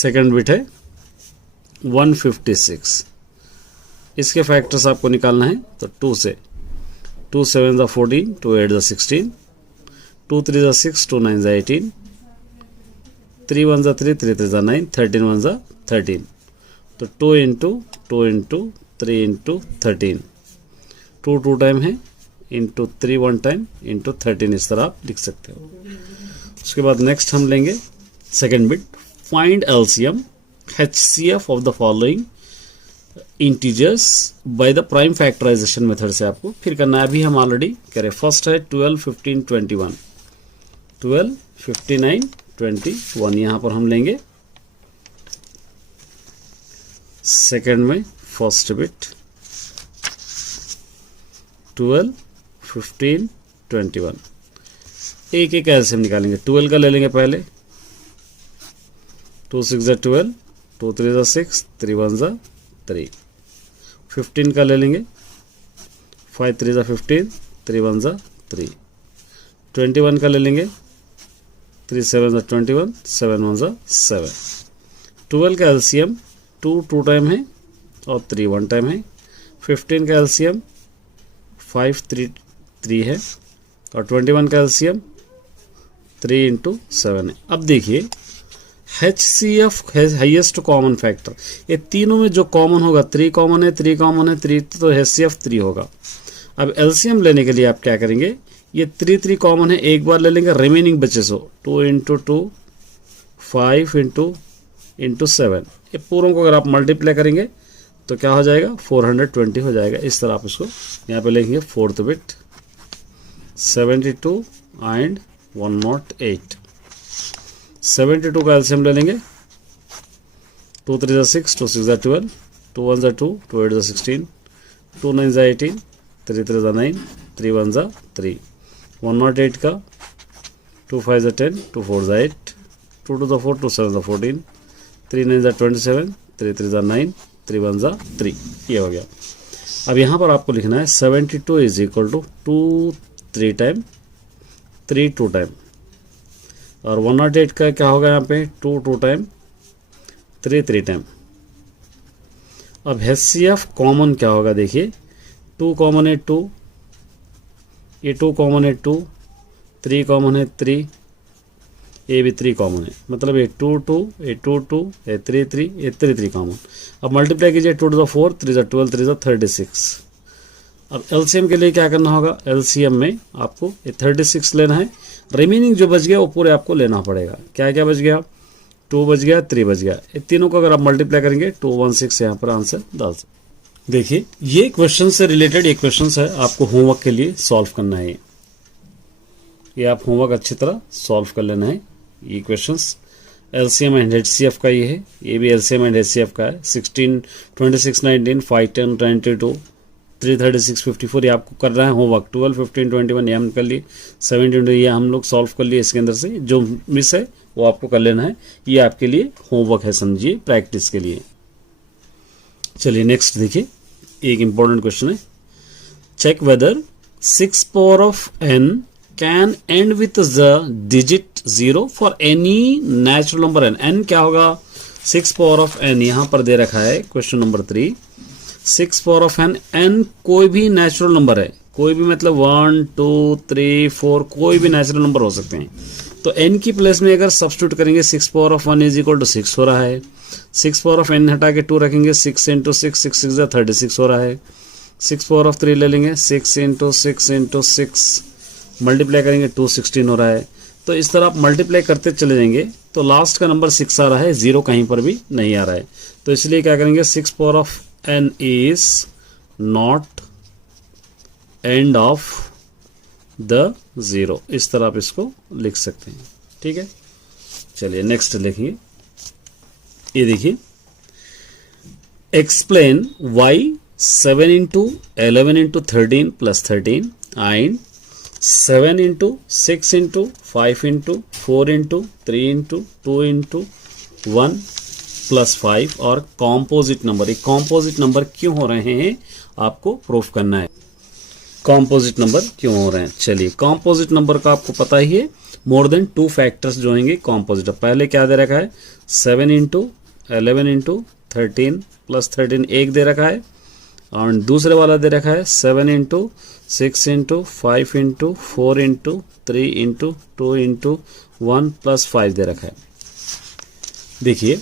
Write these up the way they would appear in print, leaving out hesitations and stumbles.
Second bit है 156। इसके factors आपको निकालना है तो 2 से 2 7 ज़ा 14, 2 8 ज़ा 16, 2 3 ज़ा 6, 2 9 ज़ा 18, 3 1 ज़ा 3, 3 3 ज़ा 9, 13 1 ज़ा 13। तो 2 इंटू 3 इंटू 13, 2 2 टाइम है, इंटू 3 1 टाइम, इंटू 13, इस तरह आप लिख सकते हो। उसके बाद नेक्स्ट हम लेंगे second bit, find LCM HCF of the following integers by the prime factorization method से आपको फिर करना है। अभी हम ऑलरेडी करें। फर्स्ट है 12 15 21, 12 59 21, यहाँ पर हम लेंगे सेकेंड में फर्स्ट बिट 12 15 21, एक एक एलसीएम निकालेंगे। 12 का ले लेंगे पहले, 2 6 ज़ा 12, 2 3 ज़ा 6, 3 1 ज़ा 3। 15 का ले लेंगे, 5 3 ज़ा 15, 3 1 ज़ा 3। 21 का ले लेंगे, 3 7 ज़ा 21, 7 1 ज़ा 7। 12 का एलसीएम 2 2 टाइम है और 3 1 टाइम है। 15 का एलसीएम 5 3 3 है और 21 का एलसीएम 3 इंटू 7 है। अब देखिए HCF हाईएस्ट कॉमन फैक्टर, ये तीनों में जो कॉमन होगा 3 कॉमन है, 3 कॉमन है, 3, तो HCF 3 होगा। अब एलसीएम लेने के लिए आप क्या करेंगे, ये 3 3 कॉमन है, एक बार ले लेंगे, रिमेनिंग बचे सो 2 इंटू 2, 5 इंटू 7, ये पूरों को अगर आप मल्टीप्लाई करेंगे तो क्या हो जाएगा, 420 हो जाएगा। इस तरह आप इसको यहाँ पे लिखेंगे। Fourth bit 72 and 108। 72 का एलसीएम ले लेंगे, 2 3 ज़ा 6, 2 6 ज़ा 12, 2 1 ज़ा 2, 2 8 ज़ा 16, 2 9 ज़ा 18, 3 3 ज़ा 9, 3 1 ज़ा 3। 108 का 2 5 ज़ा 10, 2 4 ज़ा 8, 2 2 ज़ा 4, 2 7 ज़ा 14, 3 9 ज़ा 27, 3 3 ज़ा 9, 3 1 ज़ा 3, ये हो गया। अब यहाँ पर आपको लिखना है 72 is equal to 2 3 time, 3 2 time, और 108 का क्या होगा यहाँ पे 2 2 टाइम, 3 3 टाइम। अब HCF कॉमन क्या होगा, देखिए 2 कॉमन है 2, ये 2 कॉमन है 2, 3 कॉमन है 3, ये भी 3 कॉमन है, मतलब ये 2 2, ये 2 2, ये 3 3, ये 3 3 कॉमन। अब मल्टीप्लाई कीजिए, 2 2 4, 3 12, 3 36। अब एलसीएम के लिए क्या करना होगा, एलसीएम में आपको ये 36 लेना है, रिमेनिंग जो बच गया वो पूरे आपको लेना पड़ेगा। क्या क्या बच गया, 2 बच गया, 3 बच गया, ये तीनों को अगर आप मल्टीप्लाई करेंगे 216 यहाँ पर आंसर डाल सकते। देखिए ये क्वेश्चन से रिलेटेड एक क्वेश्चन है, आपको होमवर्क के लिए सॉल्व करना है। ये आप होमवर्क अच्छी तरह सॉल्व कर लेना है। ये क्वेश्चंस एलसीएम एंड HCF का ये है, ये भी एलसीएम एंड HCF का है। 16 26 19 5 10 22 336 54 ये आपको कर रहा है होमवर्क। 12 15 21 ये हम कर लिए, 17 ये हम लोग सॉल्व कर लिए। इसके अंदर से जो मिस है वो आपको कर लेना है। ये आपके लिए होमवर्क है, समझिए, प्रैक्टिस के लिए। चलिए नेक्स्ट देखिए, एक इंपॉर्टेंट क्वेश्चन है। Check whether 6 power of n can end with the digit 0 for any natural number n। n क्या होगा, 6 पावर ऑफ n यहां पर दे रखा है। Question number 3, 6 power of n, n कोई भी नेचुरल नंबर है, कोई भी मतलब 1 2 3 4 कोई भी नेचुरल नंबर हो सकते हैं। तो n की प्लेस में अगर सब्स्टिट्यूट करेंगे 6 power of 1 is equal to 6 हो रहा है। 6 पावर ऑफ n हटा के 2 रखेंगे, 6 इंटू 6, 6 6 36 हो रहा है। 6 पावर ऑफ 3 ले लेंगे, 6 इंटू 6 इंटू 6 मल्टीप्लाई करेंगे 216 हो रहा है। तो इस तरह आप मल्टीप्लाई करते चले जाएंगे तो लास्ट का नंबर 6 आ रहा है, 0 कहीं पर भी नहीं आ रहा है। तो इसलिए क्या करेंगे, 6 power of n is not end of the 0, इस तरह आप इसको लिख सकते हैं। ठीक है, चलिए नेक्स्ट लिखिए। ये देखिए, explain y 7 into 11 into 13 plus 13 and 7 into 6 into 5 into 4 into 3 into 2 into 1 plus 5 और कॉम्पोजिट नंबर। ये कॉम्पोजिट नंबर क्यों हो रहे हैं आपको प्रूफ करना है। कॉम्पोजिट नंबर क्यों हो रहे हैं, चलिए कॉम्पोजिट नंबर का आपको पता ही है, मोर देन 2 फैक्टर्स जो होंगे कॉम्पोजिट। पहले क्या दे रखा है 7 इंटू 11 इंटू 13 प्लस 13 एक दे रखा है, और दूसरे वाला दे रखा है 7 into 6 into 5 into 4 into 3 into 2 into 1 plus 5 दे रखा है। देखिए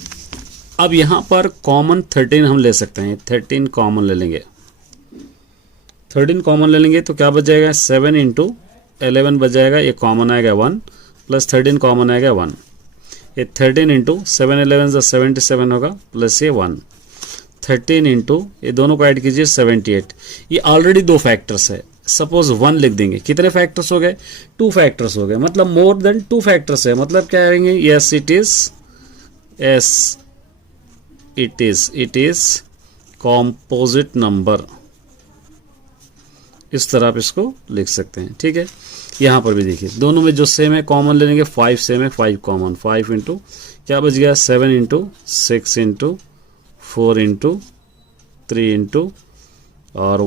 अब यहाँ पर कॉमन 13 हम ले सकते हैं, 13 कॉमन ले लेंगे। 13 कॉमन ले लेंगे तो क्या बच जाएगा 7 इंटू 11 बच जाएगा, ये कॉमन आएगा 1 प्लस 13 कॉमन आएगा 1। ये 13 इंटू 7 11 से 77 होगा प्लस ये 1। 13 इंटू ये दोनों को ऐड कीजिए 78। ये ऑलरेडी 2 फैक्टर्स है, सपोज 1 लिख देंगे। कितने फैक्टर्स हो गए 2 फैक्टर्स हो गए, मतलब मोर देन 2 फैक्टर्स है। मतलब क्या करेंगे yes it is composite number, इस तरह आप इसको लिख सकते हैं। ठीक है, यहाँ पर भी देखिए दोनों में जो सेम है कॉमन ले लेंगे, 5 सेम है 5 कॉमन, 5 इंटू क्या बच गया 7 इंटू 6 इंटू 4 इंटू 3 इंटू और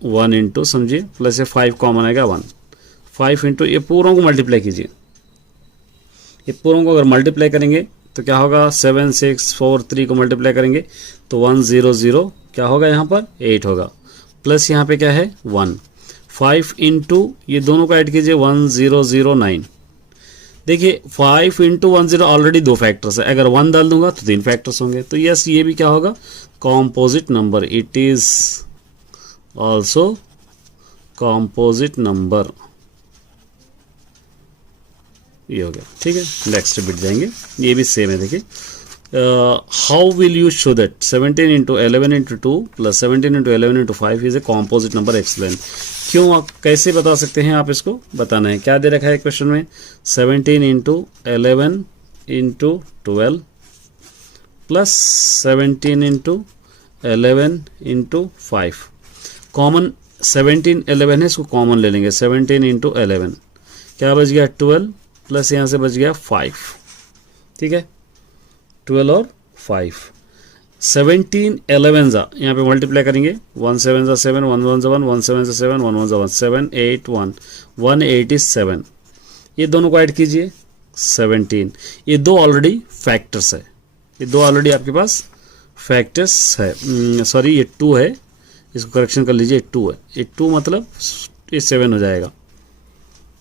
1 इंटू समझिए प्लस ये 5 कॉमन आएगा 1। 5 इंटू ये पूरों को मल्टीप्लाई कीजिए, ये पूरों को अगर मल्टीप्लाई करेंगे तो क्या होगा 7 6 4 3 को मल्टीप्लाई करेंगे तो 1 0 0 क्या होगा यहाँ पर 8 होगा, प्लस यहाँ पे क्या है 1। 5 इंटू ये दोनों को ऐड कीजिए 1 0 0 9। देखिए 5 इंटू 1 0 ऑलरेडी 2 फैक्टर्स है, अगर 1 डाल दूंगा तो 3 फैक्टर्स होंगे। तो यस ये भी क्या होगा composite number, it is also composite number, ये हो गया। ठीक है, नेक्स्ट बिट जाएंगे, ये भी सेम है। देखिए how will you show that 17 into 11 into 2 plus 17 into 11 into 5 is a composite number, explain. क्यों आप कैसे बता सकते हैं, आप इसको बताना है। क्या दे रखा है क्वेश्चन में 17 into 11 into 12 plus 17 into 11 into 5। Common 17 11 है, इसको कॉमन ले लेंगे 17 इंटू 11 क्या बच गया 12 प्लस यहाँ से बच गया 5। ठीक है, 12 और 5 17 11 जा यहाँ पे मल्टीप्लाई करेंगे 1 7 जा 7 1 1 जा 1 1 7 जा 7 1 1 जा 1 7 8 1 187। ये दोनों को ऐड कीजिए 17। ये दो ऑलरेडी फैक्टर्स है, ये दो ऑलरेडी आपके पास फैक्टर्स है, सॉरी ये 2 है, इसको करेक्शन कर लीजिए 2 है। ये 2 मतलब ये 7 हो जाएगा,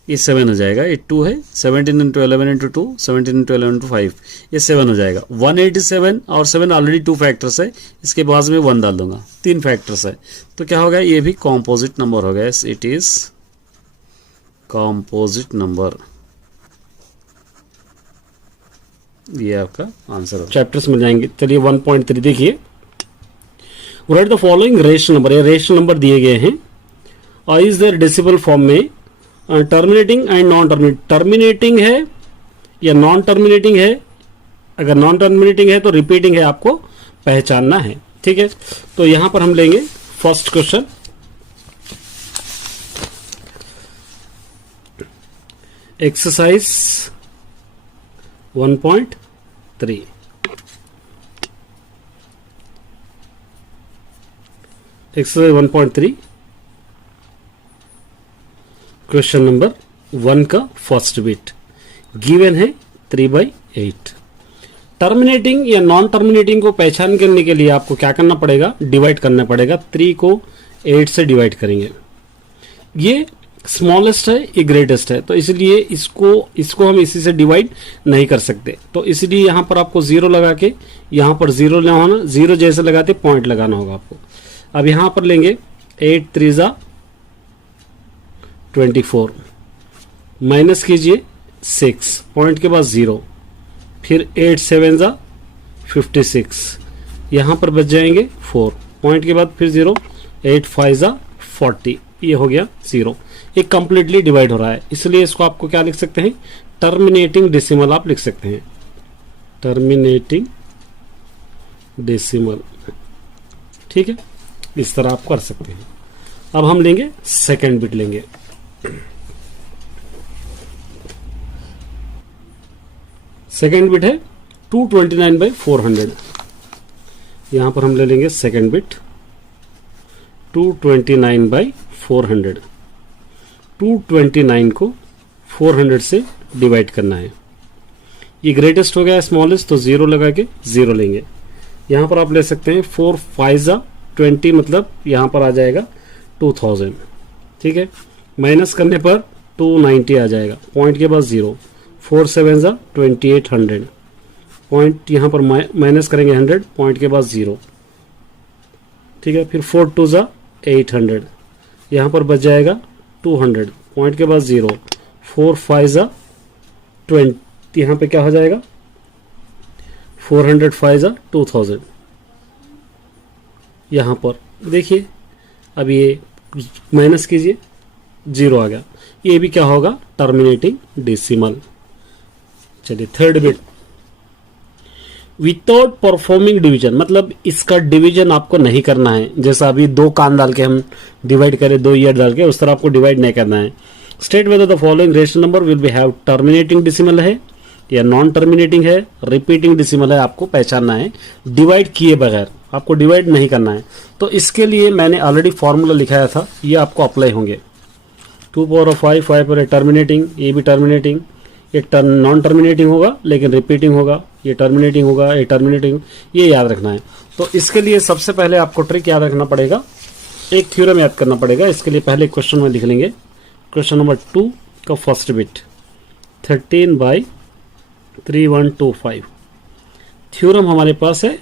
ये 7 हो जाएगा। ये 2 है 17 इंटू 11 इंटू 2 17 इंटू 11 इंटू 5 ये 7 हो जाएगा। 187 और 7 ऑलरेडी 2 फैक्टर्स है, इसके बाद में 1 डाल दूंगा, 3 फैक्टर्स है। तो क्या हो गया ये भी कॉम्पोजिट नंबर हो गया, इट इज कॉम्पोजिट नंबर। ये आपका आंसर हो। चैप्टर्स में जाएंगे, चलिए 1.3 देखिए। Right the following rational number, ये रेशनल नंबर दिए गए हैं और इज देयर डेसिमल फॉर्म में terminating and non terminating, terminating है या नॉन टर्मिनेटिंग है। अगर नॉन टर्मिनेटिंग है तो रिपीटिंग है, आपको पहचानना है। ठीक है, तो यहां पर हम लेंगे first question. Exercise 1.3 exercise 1.3 question number 1 का फर्स्ट बिट गिवन है 3/8। टर्मिनेटिंग या नॉन टर्मिनेटिंग को पहचान करने के लिए आपको क्या करना पड़ेगा, डिवाइड करना पड़ेगा। 3 को 8 से डिवाइड करेंगे। ये स्मॉलेस्ट है, ये ग्रेटेस्ट है, तो इसलिए इसको हम इसी से डिवाइड नहीं कर सकते। तो इसलिए यहां पर आपको 0 लगा के यहां पर 0 लगाना, 0 जैसे लगाते पॉइंट लगाना होगा आपको। अब यहां पर लेंगे 8 3 24 माइनस कीजिए 6 पॉइंट के बाद 0, फिर 8 7 56 यहाँ पर बच जाएंगे 4 पॉइंट के बाद फिर 0, 8 5 40, ये हो गया 0। ये कंप्लीटली डिवाइड हो रहा है, इसलिए इसको आपको क्या लिख सकते हैं, टर्मिनेटिंग डेसिमल आप लिख सकते हैं, टर्मिनेटिंग डेसिमल। ठीक है, इस तरह आप कर सकते हैं। अब हम लेंगे सेकेंड बिट लेंगे। सेकेंड बिट है 229/400। यहां पर हम ले लेंगे सेकेंड बिट 229/400। 229 को 400 से डिवाइड करना है। ये ग्रेटेस्ट हो गया स्मॉलेस्ट, तो 0 लगा के 0 लेंगे। यहाँ पर आप ले सकते हैं 4 5 20, मतलब यहाँ पर आ जाएगा 2000, ठीक है। माइनस करने पर 290 आ जाएगा, पॉइंट के बाद 0। 4 7 2800, पॉइंट यहाँ पर माइनस करेंगे 100, पॉइंट के बाद 0, ठीक है। फिर 4 2 800, यहाँ पर बच जाएगा 200, पॉइंट के बाद 0। 4 5 20, यहाँ पे क्या हो जाएगा 405 2000। यहाँ पर देखिए अब ये माइनस कीजिए, 0 आ गया। ये भी क्या होगा, टर्मिनेटिंग डेसिमल। चलिए third bit, without performing division, मतलब इसका डिवीजन आपको नहीं करना है। जैसा अभी 2 कान डाल के हम डिवाइड करें, 2 ईयर डाल के, उस तरह आपको डिवाइड नहीं करना है। State whether the following rational number will be have terminating decimal है या नॉन टर्मिनेटिंग है, रिपीटिंग डेसिमल है, आपको पहचानना है। डिवाइड किए बगैर आपको डिवाइड नहीं करना है। तो इसके लिए मैंने ऑलरेडी फॉर्मूला लिखाया था, ये आपको अप्लाई होंगे। 2 पावर ऑफ 5, 5 पर टर्मिनेटिंग, ये भी टर्मिनेटिंग, ये नॉन टर्मिनेटिंग होगा लेकिन रिपीटिंग होगा, ये टर्मिनेटिंग होगा, ये टर्मिनेटिंग, ये याद रखना है। तो इसके लिए सबसे पहले आपको ट्रिक याद रखना पड़ेगा, एक थ्योरम याद करना पड़ेगा। इसके लिए पहले क्वेश्चन में लिख लेंगे। क्वेश्चन नंबर 2 का फर्स्ट बिट 13/3125। थ्योरम हमारे पास है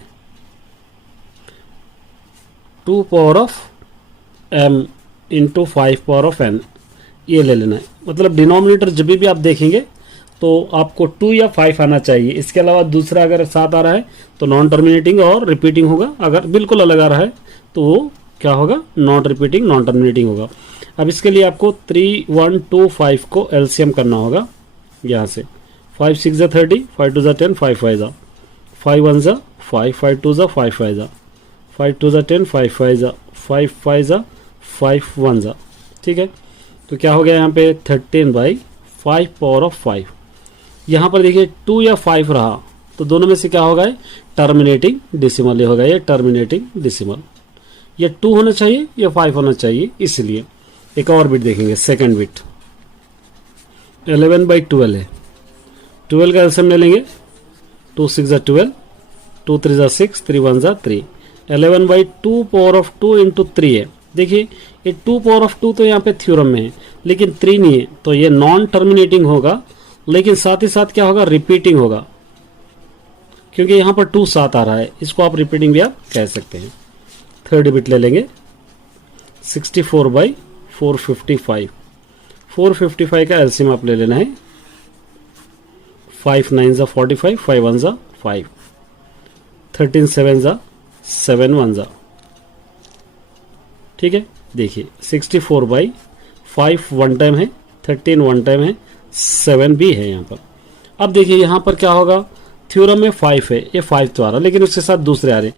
2 power of m into 5 power of n, ये ले लेना है। मतलब डिनोमिनेटर जब भी आप देखेंगे तो आपको 2 या 5 आना चाहिए। इसके अलावा दूसरा अगर 7 आ रहा है तो नॉन टर्मिनेटिंग और रिपीटिंग होगा। अगर बिल्कुल अलग आ रहा है तो वो क्या होगा, नॉन रिपीटिंग नॉन टर्मिनेटिंग होगा। अब इसके लिए आपको 3125 को एलसीएम करना होगा। यहाँ से 5 6 30, 5 2 10, 5 5 5 1 5, 5 2 5 5 5 2 10, 5 5 5 5 5 1, ठीक है। तो क्या हो गया यहाँ पे 13/5 पावर ऑफ 5। यहाँ पर देखिए 2 या 5 रहा तो दोनों में से क्या होगा, टर्मिनेटिंग डेसिमल ही होगा। ये टर्मिनेटिंग डेसिमल, ये 2 होना चाहिए या 5 होना चाहिए। इसलिए एक और बिट देखेंगे, सेकंड बिट 11/12 है। 12 का एलसीएम ले लेंगे, 2 6 12, 2 3 6, 3 1 3। 11/2 पावर ऑफ 2 इंटू 3 है। देखिए ये 2 पावर ऑफ 2 तो यहाँ पे थ्योरम में है लेकिन 3 नहीं है, तो ये नॉन टर्मिनेटिंग होगा लेकिन साथ ही साथ क्या होगा, रिपीटिंग होगा, क्योंकि यहाँ पर 2 7 आ रहा है। इसको आप रिपीटिंग भी आप कह सकते हैं। थर्ड बिट ले लेंगे 64/455। 455 का एलसीएम आप ले लेना है। 5 9 45, 5 1 5, 13 7 7 1, ठीक है। देखिए 64/5 वन टाइम है, 13 वन टाइम है, 7 भी है यहाँ पर। अब देखिए यहाँ पर क्या होगा, थ्योरम में 5 है, ये 5 तो आ रहा लेकिन उसके साथ दूसरे आ रहे हैं।